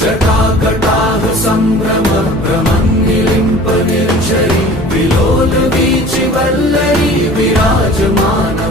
जटाकटाह सम्भ्रम भ्रमन्निलिम्प निर्झरि विलोल वीचि वल्लरी विराजमान